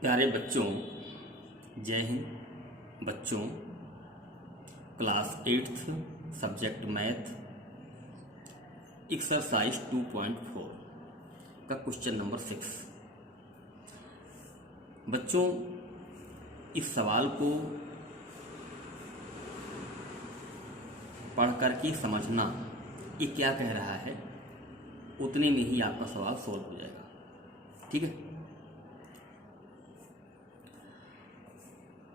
प्यारे बच्चों, जय हिंद। बच्चों, class 8th subject math exercise 2.4 का क्वेश्चन नंबर 6। बच्चों, इस सवाल को पढ़ करके समझना ये क्या कह रहा है, उतने में ही आपका सवाल सॉल्व हो जाएगा। ठीक है।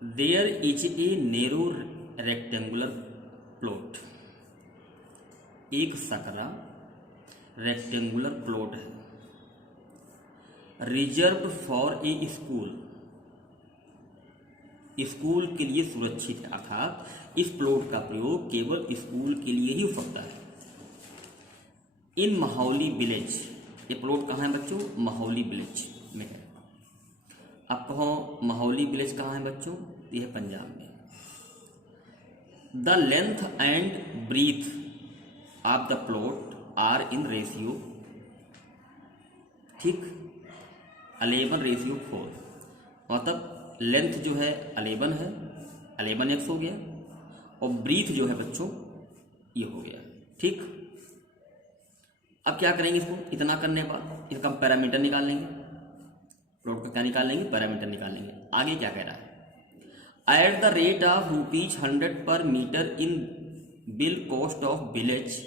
There is a narrow rectangular plot. एक सकरा रेक्टेंगुलर प्लॉट है, reserve for a school. School के लिए सुरक्षित है, अर्थात इस प्लॉट का प्रयोग केवल स्कूल के लिए ही हो सकता है। इन माहौली विलेज, ये प्लॉट कहाँ है बच्चों? माहौली विलेज में है। आप कहो माहौली विलेज कहाँ है बच्चों? ये है पंजाब में। The length and breadth of the plot are in ratio, ठीक, 11:4। मतलब लेंथ जो है 11 है, 11x हो गया, और ब्रीथ जो है बच्चों ये हो गया। ठीक। अब क्या करेंगे इसको? इतना करने के बाद इसका पैरामीटर निकाल लेंगे। प्लॉट का क्या निकाल लेंगे? पैरामीटर निकाल लेंगे। आगे क्या कह रहा है? At the rate of ₹100 per metre in bill cost of village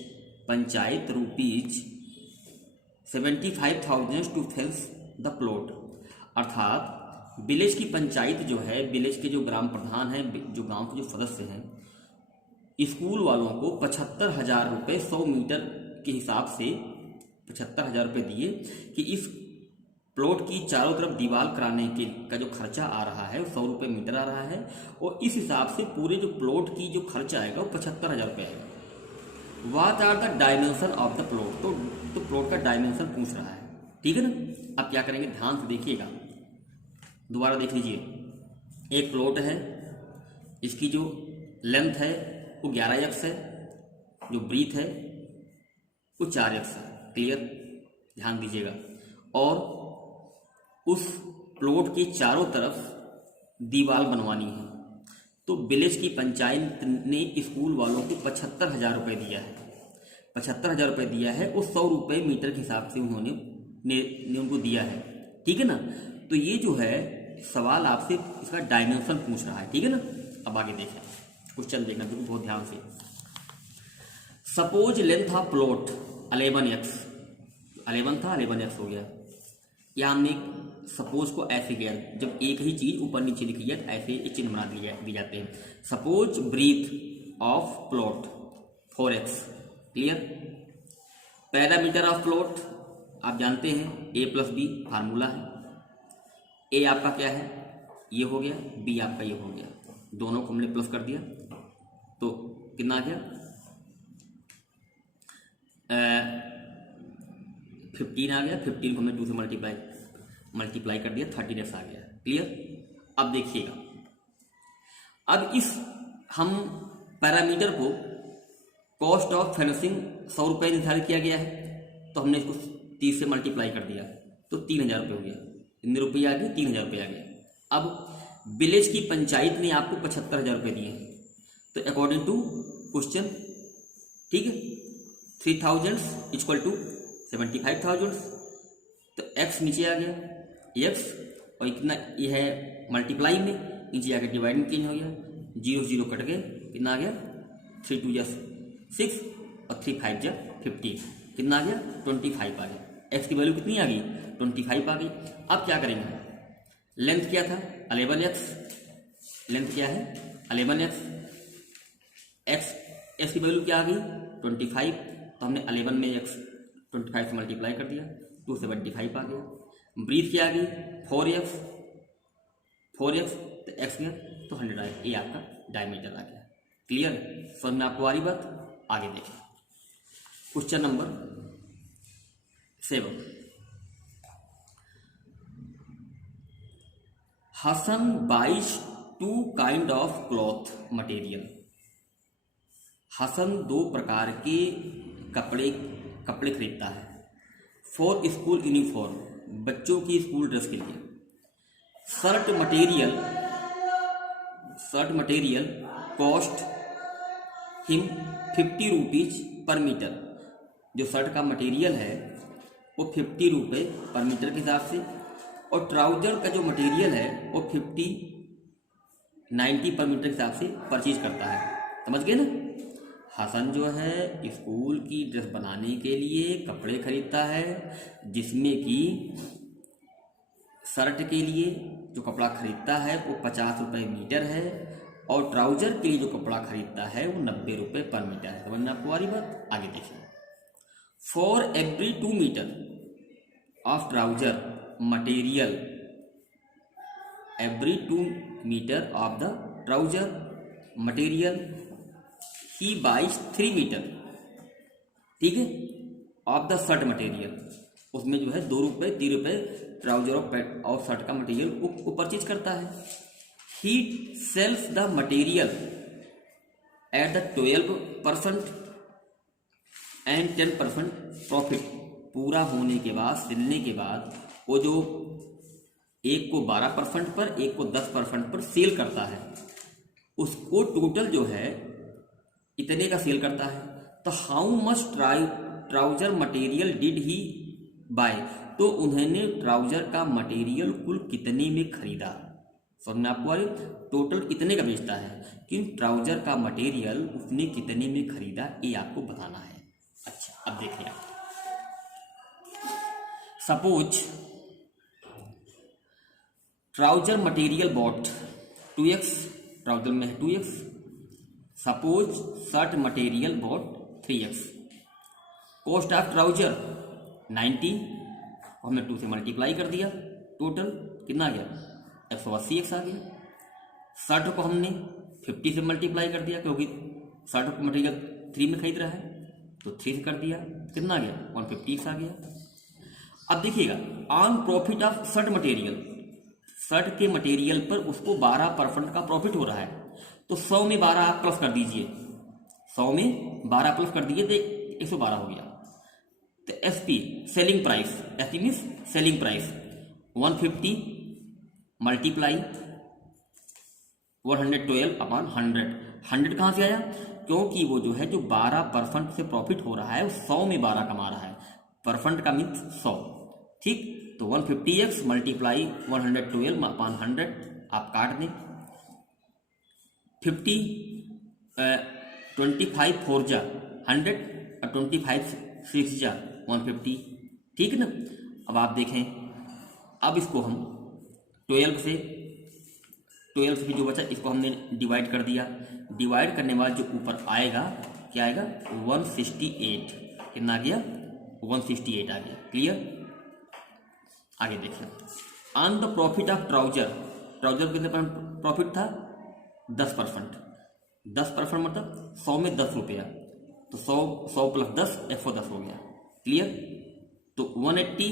panchayat ₹75,000 to fence the plot. अर्थात विलेज की पंचायत जो है, विलेज के जो ग्राम प्रधान हैं, जो गांव के जो सदस्य हैं, स्कूल वालों को 75,000 रुपये 100 मीटर के हिसाब से 75,000 रुपये दिए कि इस प्लॉट की चारों तरफ दीवार कराने के का जो खर्चा आ रहा है वो 100 रुपये मीटर आ रहा है, और इस हिसाब से पूरे जो प्लॉट की जो खर्चा आएगा वो 75,000 रुपये आएगा। What are the dimension of the plot? तो प्लॉट का डायमेंशन पूछ रहा है। ठीक है ना। अब क्या करेंगे, ध्यान से देखिएगा, दोबारा देख लीजिए। एक प्लॉट है, इसकी जो लेंथ है वो 11x है, जो ब्रीथ है वो 4x है। क्लियर? ध्यान दीजिएगा। और उस प्लॉट के चारों तरफ दीवार बनवानी है, तो विलेज की पंचायत ने स्कूल वालों को 75,000 रुपये दिया है। 75,000 रुपये दिया है, वो 100 रुपये मीटर के हिसाब से उन्होंने उनको दिया है। ठीक है ना। तो ये जो है सवाल आपसे इसका डायमेंशन पूछ रहा है। ठीक है ना। अब आगे देखें, क्वेश्चन देखना बहुत ध्यान से। Suppose length of plot 11x, 11 था, 11x हो गया। या हमने सपोज को ऐसे किया, जब एक ही चीज ऊपर नीचे लिखी है तो ऐसे एक चिन्ह बना दिए जाते हैं। Suppose breadth of plot 4x। Clear? Parameter of plot आप जानते हैं, a+b फार्मूला है। ए आपका क्या है? ये हो गया, बी आपका ये हो गया, दोनों को हमने प्लस कर दिया तो कितना आ गया? 15 आ गया। 15 को हमने 2 से मल्टीप्लाई कर दिया, 13x आ गया। क्लियर? अब देखिएगा, अब इस हम पैरामीटर को कॉस्ट ऑफ फिनिशिंग 100 रुपये निर्धारित किया गया है, तो हमने इसको 30 से मल्टीप्लाई कर दिया तो 3,000 रुपये हो गया। कितने रुपये आ गए? 3,000 रुपये आ गया। अब विलेज की पंचायत ने आपको 75,000 रुपये दिए हैं, तो अकॉर्डिंग टू क्वेश्चन, ठीक है, 3,000 इक्वल टू 75,000, तो x नीचे आ गया, x, और इतना ये है मल्टीप्लाई में, नीचे आकर डिवाइड में चेंज हो गया, 0 0 कट गए, कितना आ गया? 3 2 6 और 3 5 15, कितना आ गया? 25 आ गया। x की वैल्यू कितनी आ गई? 25 आ गई। अब क्या करेंगे? लेंथ क्या था? 11x। लेंथ क्या है? 11x। x की वैल्यू क्या आ गई? 25। तो हमने 11 में x 25 से मल्टीप्लाई कर दिया, 2 से 25 आ गया। ब्रीथ क्या आ गई? 4x। तो x गया तो 100 आ गया। ये आपका डायमीटर आ गया। क्लियर? समझ में आपको आ रही बात? आगे देखें, question number 7। Hasan buys 2 kind of cloth material. Hasan 2 प्रकार के कपड़े खरीदता है। फॉर स्कूल यूनिफॉर्म, बच्चों की स्कूल ड्रेस के लिए। Shirt material cost him 50 rupees per metre. जो शर्ट का मटेरियल है वो 50 रुपये पर मीटर के हिसाब से, और ट्राउजर का जो मटेरियल है वो 90 पर मीटर के हिसाब से परचेज करता है। समझ गए ना। हसन जो है स्कूल की ड्रेस बनाने के लिए कपड़े खरीदता है, जिसमें कि शर्ट के लिए जो कपड़ा खरीदता है वो 50 रुपये मीटर है, और ट्राउजर के लिए जो कपड़ा खरीदता है वो 90 रुपये पर मीटर है। समझ में आपको आ रही बात। आगे देखिए, for every 2 metre of trouser material, every 2 metre of the trouser material he buys 3 metre, ठीक है, ऑफ द शर्ट मटेरियल। उसमें जो है 2 रुपये 3 रुपये ट्राउजर और शर्ट का मटेरियल को परचेज करता है। ही sells the material at the 12% and 10% profit. पूरा होने के बाद, सिलने के बाद, वो जो एक को 12% पर, एक को 10% पर सेल करता है, उसको टोटल जो है इतने का सेल करता है। तो how much trouser material did he buy, तो उन्होंने ट्राउजर का मटेरियल कुल कितने में खरीदा। समझ में आपको आ रही। टोटल कितने का बेचता है कि ट्राउजर का मटेरियल उसने कितने में खरीदा, ये आपको बताना है। अच्छा, अब देखिए, suppose trouser material bought 2x, trouser में है 2x, suppose shirt material bought 3x, cost of trouser 90, हमने 2 से मल्टीप्लाई कर दिया, टोटल कितना आ गया 180x आ गया। शर्ट को हमने 50 से मल्टीप्लाई कर दिया, क्योंकि शर्ट का मटेरियल 3 में खरीद रहा है, तो 3 से कर दिया, कितना आ गया 150x आ गया। अब देखिएगा, on profit of shirt material, shirt के मटेरियल पर उसको 12% का प्रॉफिट हो रहा है, तो 100 में 12 आप प्लस कर दीजिए, 100 में 12 प्लस कर दीजिए तो 112 हो गया। तो SP selling price, SP means selling price 150 multiply 112 upon 100। 100 कहाँ से आया, क्योंकि वो जो है जो 12% से प्रॉफिट हो रहा है वो 100 में 12 कमा रहा है, परसेंट का मीन्स 100, ठीक। तो 150x मल्टीप्लाई 112 अपॉन 100 आप काट दें, 50 25 4 जा 100 और 25 6 जा 150, ठीक है ना। अब आप देखें, अब इसको हम 12 से जो बचा इसको हमने डिवाइड कर दिया, डिवाइड करने के बाद जो ऊपर आएगा क्या आएगा 168, कितना आ गया 168 आ गया। क्लियर। आगे देखिए, on the profit of trouser, trouser कितने प्रॉफिट था 10%, 10% मतलब 100 में 10 रुपया, तो 100 प्लस 10 110 हो गया। क्लियर। तो 180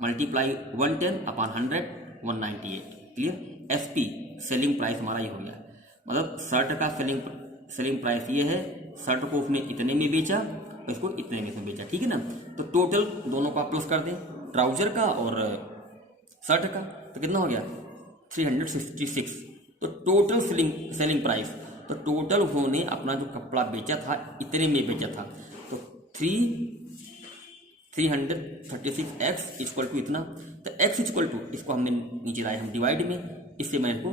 multiply 110 upon 100 198। Clear. SP selling price हमारा ये हो गया, मतलब शर्ट का सेलिंग प्राइस ये है, शर्ट को उसने इतने में बेचा, इसको इतने में बेचा, ठीक है ना। तो टोटल दोनों को आप प्लस कर दें, ट्राउजर का और शर्ट का, तो कितना हो गया 366। तो टोटल सेलिंग प्राइस, तो टोटल उन्होंने अपना जो कपड़ा बेचा था इतने में बेचा था, तो 336x इक्वल टू इतना। तो x इक्वल टू, इसको हमने नीचे लाए हम डिवाइड में, इससे मैं इनको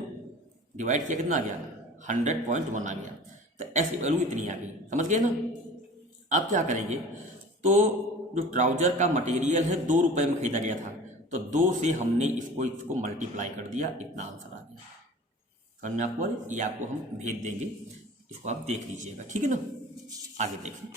डिवाइड किया, कितना आ गया 100.1 आ गया। तो x की वैल्यू इतनी आ गई, समझ गए ना। अब क्या करेंगे, तो जो ट्राउजर का मटेरियल है 2 रुपये में खरीदा गया था, तो 2 से हमने इसको मल्टीप्लाई कर दिया, इतना आंसर आ गया। समझ में आपको, ये आपको हम भेज देंगे, इसको आप देख लीजिएगा, ठीक है ना। आगे देखिए,